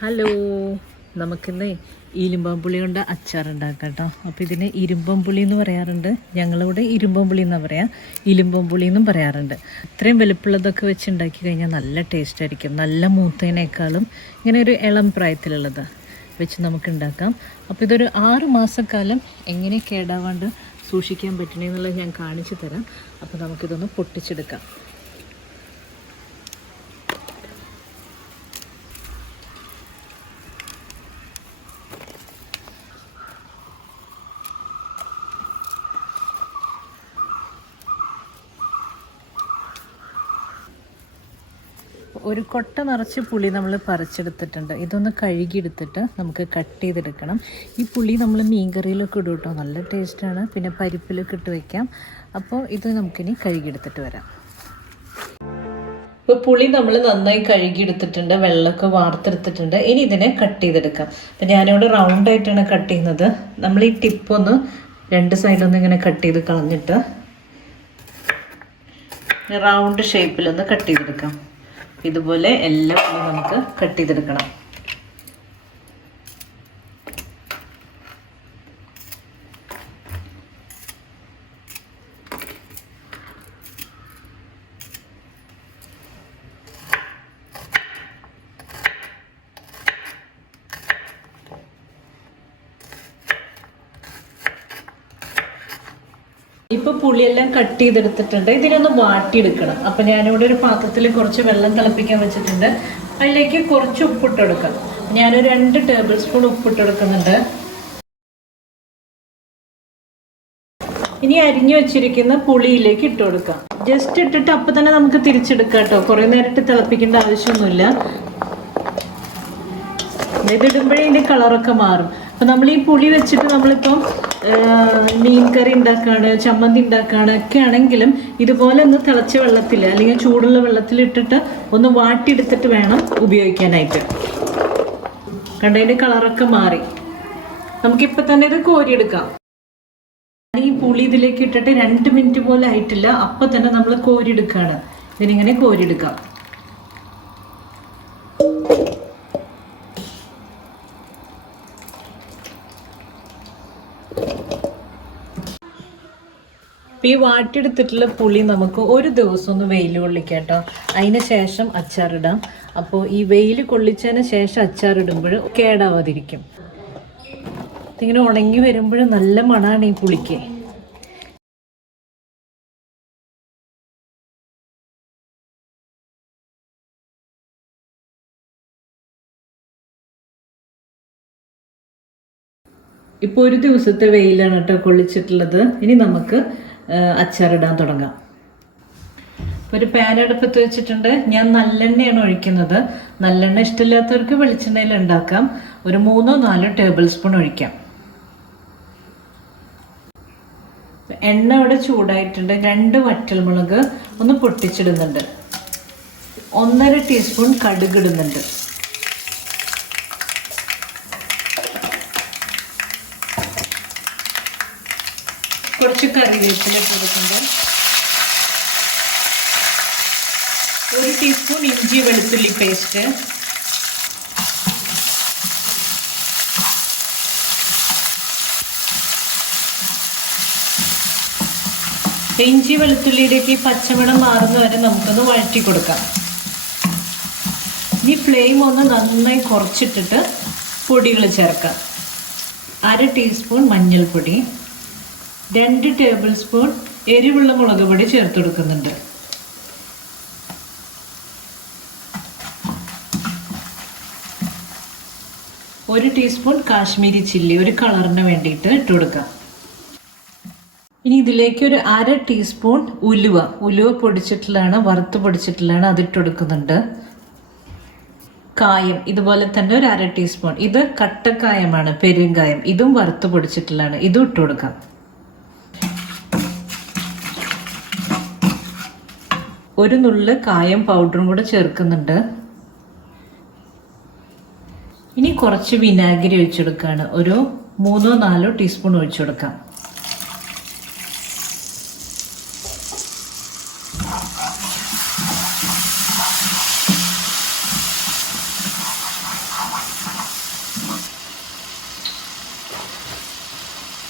Hello, നമുക്കിന്ന് ഇരുമ്പൻ പുളി കൊണ്ട് അച്ചാർ ഉണ്ടാക്കാം കേട്ടോ. അപ്പോൾ ഇതിന് ഇരുമ്പൻ പുളി എന്ന് പറയാറുണ്ട്, ഞങ്ങളിവിടെ ഇരുമ്പൻ പുളി എന്നാണ് പറയാം, ഇലുമ്പൻ പുളി എന്നും പറയാറുണ്ട്. ഇത്രയും വലുപ്പമുള്ളതൊക്കെ വെച്ച് ഉണ്ടാക്കി കഴിഞ്ഞാൽ നല്ല ടേസ്റ്റ് ആയിരിക്കും. നല്ല മൂത്തതിനേക്കാളും ഇങ്ങനെ ഒരു ഇളം പ്രായത്തിലുള്ളത് വെച്ച് നമുക്ക് ഉണ്ടാക്കാം. അപ്പോൾ ഇതൊരു 6 മാസക്കാലം എങ്ങനെ കേടാവാണ്ട് സൂക്ഷിക്കാൻ പറ്റണമെന്നുള്ളത് ഞാൻ കാണിച്ചു തരാം. അപ്പോൾ നമുക്കിതൊന്ന് പൊട്ടിച്ചെടുക്കാം. ഒരു കൊട്ട നിറച്ച് പുളി നമ്മൾ പറിച്ചെടുത്തിട്ടുണ്ട്. ഇതൊന്ന് കഴുകിയെടുത്തിട്ട് നമുക്ക് കട്ട് ചെയ്തെടുക്കണം. ഈ പുളി നമ്മൾ മീൻകറിയിലൊക്കെ ഇടും കേട്ടോ, നല്ല ടേസ്റ്റാണ്. പിന്നെ പരിപ്പിലൊക്കെ ഇട്ട് വയ്ക്കാം. അപ്പോൾ ഇത് നമുക്കിനി കഴുകിയെടുത്തിട്ട് വരാം. ഇപ്പോൾ പുളി നമ്മൾ നന്നായി കഴുകിയെടുത്തിട്ടുണ്ട്, വെള്ളമൊക്കെ വാർത്തെടുത്തിട്ടുണ്ട്. ഇനി ഇതിനെ കട്ട് ചെയ്തെടുക്കാം. അപ്പം ഞാനിവിടെ റൗണ്ടായിട്ടാണ് കട്ട് ചെയ്യുന്നത്. നമ്മൾ ഈ ടിപ്പൊന്ന് 2 സൈഡൊന്ന് ഇങ്ങനെ കട്ട് ചെയ്ത് കളഞ്ഞിട്ട് റൗണ്ട് ഷേപ്പിലൊന്ന് കട്ട് ചെയ്തെടുക്കാം. ഇതുപോലെ എല്ലാം നമുക്ക് കട്ട് ചെയ്തെടുക്കണം. ഇപ്പോൾ പുളിയെല്ലാം കട്ട് ചെയ്തെടുത്തിട്ടുണ്ട്. ഇതിനൊന്ന് വാട്ടിയെടുക്കണം. അപ്പം ഞാനിവിടെ ഒരു പാത്രത്തിൽ കുറച്ച് വെള്ളം തിളപ്പിക്കാൻ വെച്ചിട്ടുണ്ട്. അതിലേക്ക് കുറച്ച് ഉപ്പിട്ട് കൊടുക്കാം. ഞാനൊരു 2 ടേബിൾ സ്പൂൺ ഉപ്പിട്ട് കൊടുക്കുന്നുണ്ട്. ഇനി അരിഞ്ഞു വെച്ചിരിക്കുന്ന പുളിയിലേക്ക് ഇട്ട് കൊടുക്കാം. ജസ്റ്റ് ഇട്ടിട്ട് അപ്പം തന്നെ നമുക്ക് തിരിച്ചെടുക്കാം കേട്ടോ. കുറേ നേരിട്ട് തിളപ്പിക്കേണ്ട ആവശ്യമൊന്നുമില്ല. ഇതിടുമ്പോഴേ ഇതിൻ്റെ കളറൊക്കെ മാറും. അപ്പം നമ്മൾ ഈ പുളി വെച്ചിട്ട് നമ്മളിപ്പം മീൻ കറി ഉണ്ടാക്കുകയാണ്, ചമ്മന്തി ഉണ്ടാക്കുകയാണ് ഒക്കെ ആണെങ്കിലും ഇതുപോലെ ഒന്ന് തിളച്ച വെള്ളത്തിൽ അല്ലെങ്കിൽ ചൂടുള്ള വെള്ളത്തിലിട്ടിട്ട് ഒന്ന് വാട്ടിയെടുത്തിട്ട് വേണം ഉപയോഗിക്കാനായിട്ട്. കണ്ടതിൻ്റെ കളറൊക്കെ മാറി. നമുക്കിപ്പോൾ തന്നെ ഇത് കോരിയെടുക്കാം. ഈ പുളി ഇതിലേക്ക് ഇട്ടിട്ട് 2 മിനിറ്റ് പോലും ആയിട്ടില്ല. അപ്പം തന്നെ നമ്മൾ കോരിയെടുക്കുകയാണ്. ഇതിനിങ്ങനെ കോരിയെടുക്കാം. ഈ വാട്ടിയെടുത്തിട്ടുള്ള പുളി നമുക്ക് ഒരു ദിവസം ഒന്ന് വെയിൽ കൊള്ളിക്കാം കേട്ടോ. അതിന് ശേഷം അച്ചാറിടാം. അപ്പോൾ ഈ വെയിൽ കൊള്ളിച്ചതിന് ശേഷം അച്ചാറിടുമ്പോൾ കേടാവാതിരിക്കും. ഇങ്ങനെ ഉണങ്ങി വരുമ്പോൾ നല്ല മണമാണ് ഈ പുളിക്ക്. ഇപ്പോൾ ഒരു ദിവസത്തെ വെയിലാണ് കേട്ടോ കൊള്ളിച്ചിട്ടുള്ളത്. ഇനി നമുക്ക് അച്ചാറിടാൻ തുടങ്ങാം. ഒരു പാൻ അടുപ്പത്ത് വെച്ചിട്ടുണ്ട്. ഞാൻ നല്ലെണ്ണയാണ് ഒഴിക്കുന്നത്. നല്ലെണ്ണ ഇഷ്ടമില്ലാത്തവർക്ക് വെളിച്ചെണ്ണയിൽ ഉണ്ടാക്കാം. ഒരു 3-4 ടേബിൾ സ്പൂൺ ഒഴിക്കാം. എണ്ണ ഇവിടെ ചൂടായിട്ടുണ്ട്. 2 വറ്റൽമുളക് ഒന്ന് പൊട്ടിച്ചിടുന്നുണ്ട്. 1.5 ടീസ്പൂൺ കടുക് ഇടുന്നുണ്ട്. കുറച്ച് കറിവേപ്പില കൊടുക്കുന്നുണ്ട്. 1 ടീസ്പൂൺ ഇഞ്ചി വെളുത്തുള്ളി പേസ്റ്റ്, ഇഞ്ചി വെളുത്തുള്ളിയുടെയൊക്കെ ഈ പച്ചമണം മാറുന്ന വരെ നമുക്കൊന്ന് വഴറ്റി കൊടുക്കാം. ഈ ഫ്ലെയിം ഒന്ന് നന്നായി കുറച്ചിട്ടിട്ട് പൊടികൾ ചേർക്കാം. 1/2 ടീസ്പൂൺ മഞ്ഞൾപ്പൊടി, 2 ടേബിൾ സ്പൂൺ എരിവുള്ള മുളക് പൊടി ചേർത്ത് കൊടുക്കുന്നുണ്ട്. ഒരു ടീസ്പൂൺ കാശ്മീരി ചില്ലി ഒരു കളറിന് വേണ്ടിയിട്ട് ഇട്ട് കൊടുക്കാം. ഇനി ഇതിലേക്ക് ഒരു 1/2 ടീസ്പൂൺ ഉലുവ പൊടിച്ചിട്ടുള്ളതാണ്, വറുത്ത് പൊടിച്ചിട്ടുള്ളതാണ്, അതിട്ട് കൊടുക്കുന്നുണ്ട്. കായം ഇതുപോലെ തന്നെ ഒരു 1/2 ടീസ്പൂൺ. ഇത് കട്ടക്കായമാണ്, പെരുങ്കായം, ഇതും വറുത്ത് പൊടിച്ചിട്ടുള്ളതാണ്, ഇതും ഇട്ട് കൊടുക്കാം. ഒരു നുള്ള് കായം പൗഡറും കൂടെ ചേർക്കുന്നുണ്ട്. ഇനി കുറച്ച് വിനാഗിരി ഒഴിച്ചെടുക്കുകയാണ്. ഒരു 3-4 ടീസ്പൂൺ ഒഴിച്ചു കൊടുക്കാം.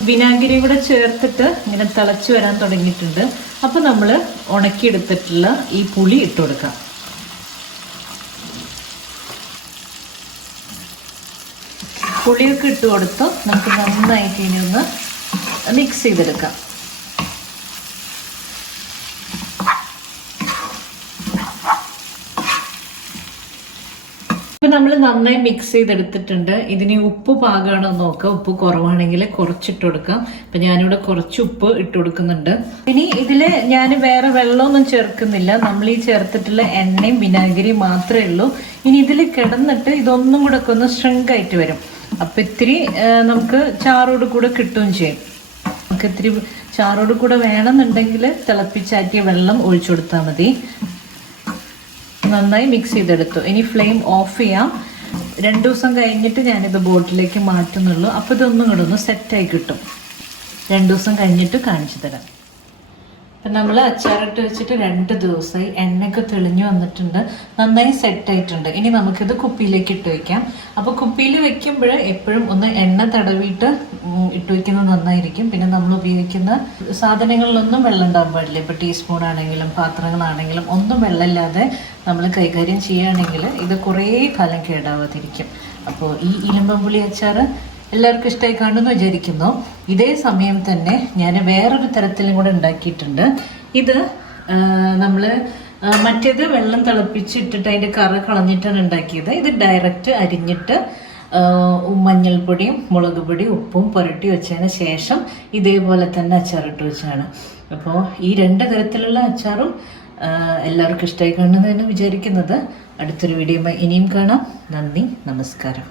വിനാഗിരി കൂടെ ചേർത്തിട്ട് ഇങ്ങനെ തിളച്ച് വരാൻ തുടങ്ങിയിട്ടുണ്ട്. അപ്പോൾ നമ്മൾ ഉണക്കിയെടുത്തിട്ടുള്ള ഈ പുളി ഇട്ട് കൊടുക്കാം. പുളിയൊക്കെ ഇട്ട് കൊടുത്ത് നമുക്ക് നന്നായിട്ട് ഇനി ഒന്ന് മിക്സ് ചെയ്തെടുക്കാം. ഇപ്പം നമ്മൾ നന്നായി മിക്സ് ചെയ്തെടുത്തിട്ടുണ്ട്. ഇതിന് ഉപ്പ് പാകമാണോ നോക്കുക. ഉപ്പ് കുറവാണെങ്കിൽ കുറച്ചിട്ട് കൊടുക്കാം. അപ്പം ഞാനിവിടെ കുറച്ച് ഉപ്പ് ഇട്ട് കൊടുക്കുന്നുണ്ട്. ഇനി ഇതിൽ ഞാൻ വേറെ വെള്ളമൊന്നും ചേർക്കുന്നില്ല. നമ്മൾ ഈ ചേർത്തിട്ടുള്ള എണ്ണയും വിനാഗിരിയും മാത്രമേ ഉള്ളൂ. ഇനി ഇതിൽ കിടന്നിട്ട് ഇതൊന്നും കൂടെ ഒക്കെ ഒന്ന് സ്ട്രിങ്ക് ആയിട്ട് വരും. അപ്പം ഇത്തിരി നമുക്ക് ചാറോട് കൂടെ കിട്ടുകയും ചെയ്യും. നമുക്ക് ഇത്തിരി ചാറോട് കൂടെ വേണമെന്നുണ്ടെങ്കിൽ തിളപ്പിച്ചാറ്റിയ വെള്ളം ഒഴിച്ചു കൊടുത്താൽ മതി. നന്നായി മിക്സ് ചെയ്തെടുത്തു. ഇനി ഫ്ലെയിം ഓഫ് ചെയ്യാം. 2 ദിവസം കഴിഞ്ഞിട്ട് ഞാനിത് ബോട്ടിലേക്ക് മാറ്റുന്നുള്ളൂ. അപ്പോൾ ഇതൊന്നും കൂടെ ഒന്ന് സെറ്റായി കിട്ടും. 2 ദിവസം കഴിഞ്ഞിട്ട് കാണിച്ചു തരാം. അപ്പം നമ്മൾ അച്ചാറിട്ട് വെച്ചിട്ട് 2 ദിവസമായി. എണ്ണയൊക്കെ തെളിഞ്ഞു വന്നിട്ടുണ്ട്, നന്നായി സെറ്റായിട്ടുണ്ട്. ഇനി നമുക്കിത് കുപ്പിയിലേക്ക് ഇട്ട് വയ്ക്കാം. അപ്പോൾ കുപ്പിയിൽ വെക്കുമ്പോൾ എപ്പോഴും ഒന്ന് എണ്ണ തടവിയിട്ട് ഇട്ട് വയ്ക്കുന്നത് നന്നായിരിക്കും. പിന്നെ നമ്മൾ ഉപയോഗിക്കുന്ന സാധനങ്ങളിലൊന്നും വെള്ളം ഉണ്ടാകാൻ പാടില്ല. ഇപ്പോൾ ടീസ്പൂൺ ആണെങ്കിലും പാത്രങ്ങളാണെങ്കിലും ഒന്നും വെള്ളമില്ലാതെ നമ്മൾ കൈകാര്യം ചെയ്യുകയാണെങ്കിൽ ഇത് കുറേ കാലം കേടാവാതിരിക്കും. അപ്പോൾ ഈ ഇരുമ്പൻ പുളി അച്ചാർ എല്ലാവർക്കും ഇഷ്ടമായി കാണുമെന്ന് വിചാരിക്കുന്നു. ഇതേ സമയം തന്നെ ഞാൻ വേറൊരു തരത്തിലും കൂടെ ഉണ്ടാക്കിയിട്ടുണ്ട്. ഇത് നമ്മൾ മറ്റേത് വെള്ളം തിളപ്പിച്ചിട്ടിട്ട് അതിൻ്റെ കറ കളഞ്ഞിട്ടാണ് ഉണ്ടാക്കിയത്. ഇത് ഡയറക്റ്റ് അരിഞ്ഞിട്ട് മഞ്ഞൾപ്പൊടിയും മുളക് പൊടിയും ഉപ്പും പുരട്ടി വെച്ചതിന് ശേഷം ഇതേപോലെ തന്നെ അച്ചാറിട്ട് വെച്ചാണ്. അപ്പോൾ ഈ 2 തരത്തിലുള്ള അച്ചാറും എല്ലാവർക്കും ഇഷ്ടമായി കാണുമെന്ന് വിചാരിക്കുന്നത്. അടുത്തൊരു വീഡിയോ ഇനിയും കാണാം. നന്ദി, നമസ്കാരം.